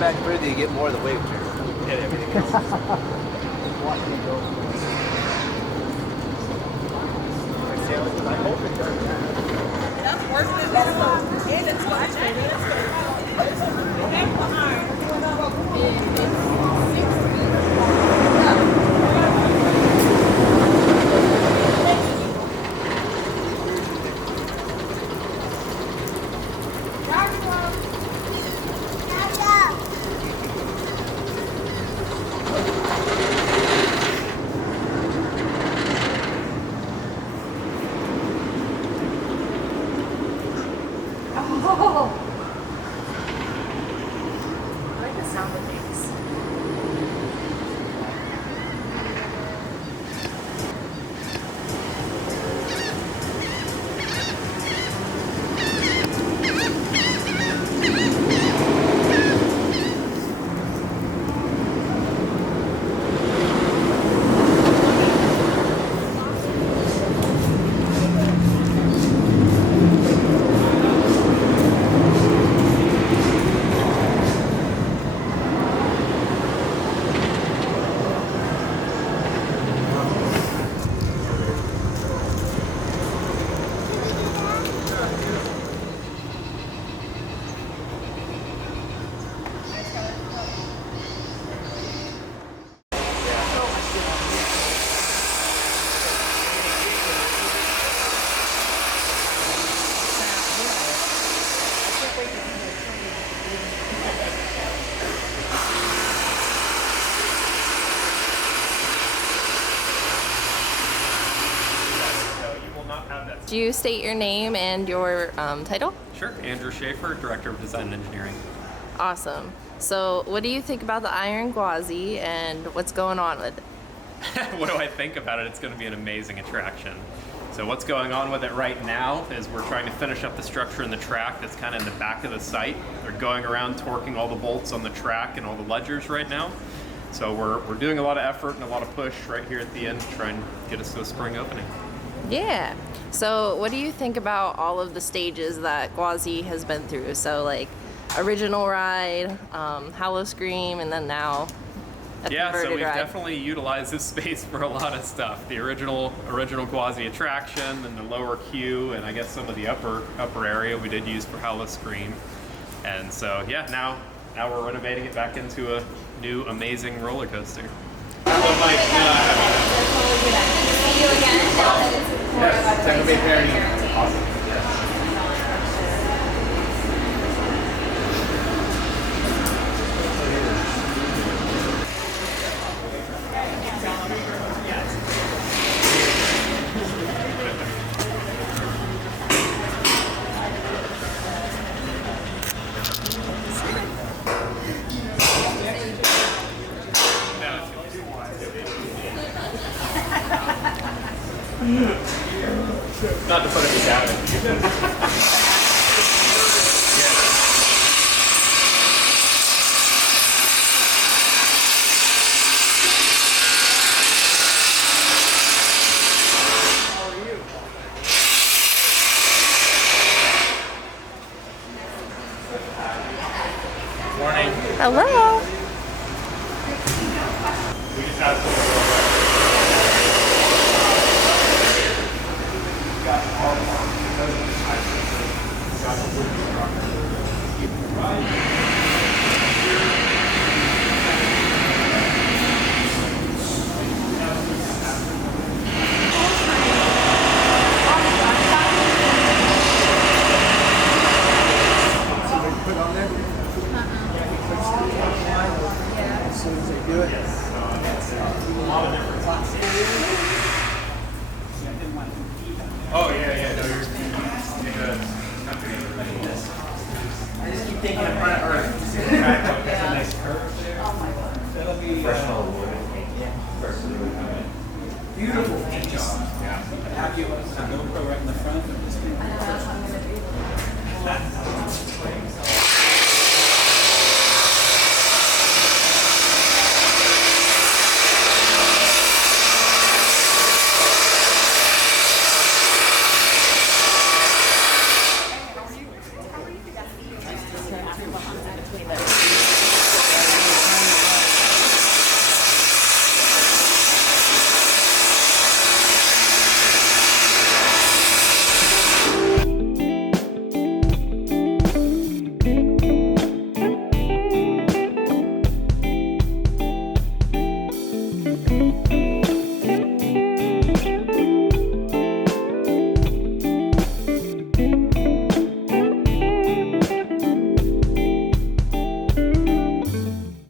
Back further, you get more of the wave chair and everything else. Watching it go. I hope it does. That's worse than this. And it's watch, baby. That's Do you state your name and your title? Sure. Andrew Schaefer, Director of Design and Engineering. Awesome. So what do you think about the Iron Gwazi and what's going on with it? What do I think about it? It's going to be an amazing attraction. So what's going on with it right now is we're trying to finish up the structure in the track that's kind of in the back of the site. They're going around torquing all the bolts on the track and all the ledgers right now. So we're doing a lot of effort and a lot of push right here at the end to try and get us to a spring opening. Yeah. So what do you think about all of the stages that Gwazi has been through? So like original ride, Hollow Scream, and then now a so we've ride. definitely utilized this space for a lot of stuff. The original Gwazi attraction, and the lower queue, and I guess some of the upper area we did use for Hollow Scream. And so yeah, now we're renovating it back into a new amazing roller coaster. See you again. Yes, take a big care. Awesome. Not to put it down. Morning. Hello. We just have Oh, yeah.